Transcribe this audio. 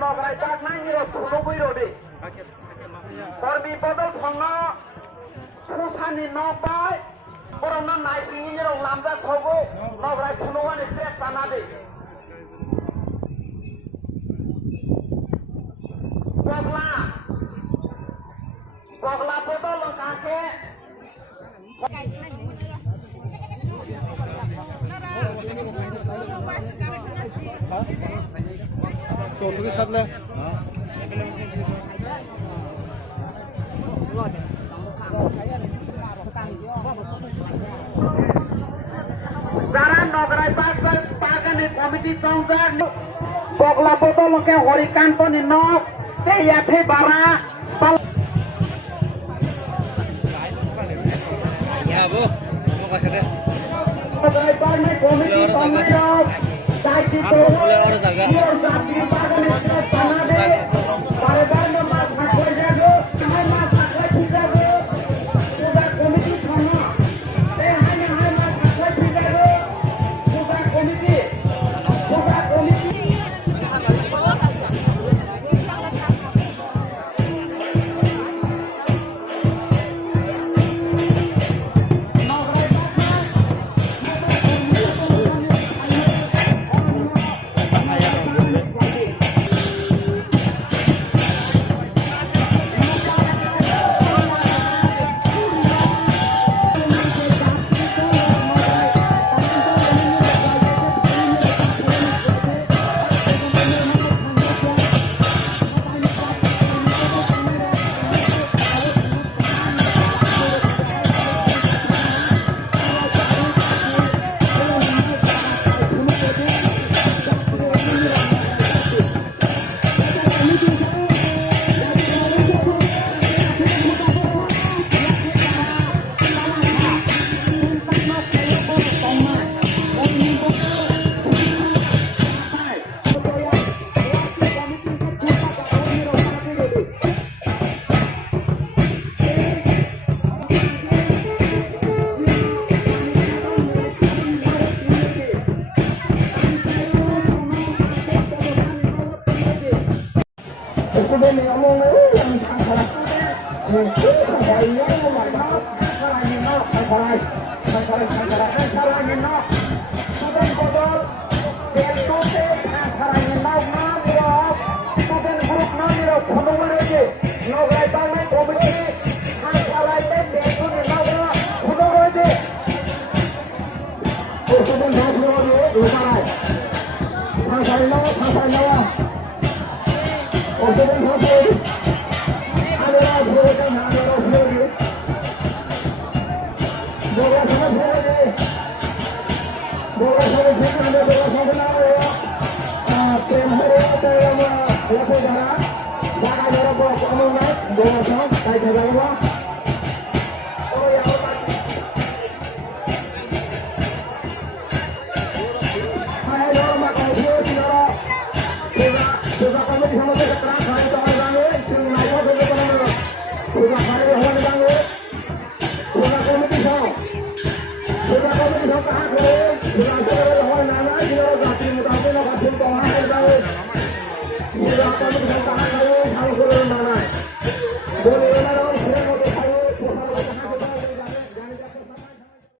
Nograi tak nai ni ro suno bui ro de. Korbi bodol thongno khusani nok bai. Korona nai sing ni ro lamda thogo nograi thuno wani stress sana de. Pogla bodol lo kake. तो तुम्ही सबला Jaran Nograi Bagani Committee Songzak Pogla Botol ke Horikanto ni Nok te yathe bara ya bu mau kasih deh Nograi Bagani Committee Songzak Dai ki to Yor Jati Bagani Sanade Barebar no mas khoi jago hai mas khoi jago Sudah committee thona te hai mas khoi jago Sudah committee Kemudian ngomong yang salah. Salah ini no. Kemudian bodol bentuk salah ini no. Kemudian grup no.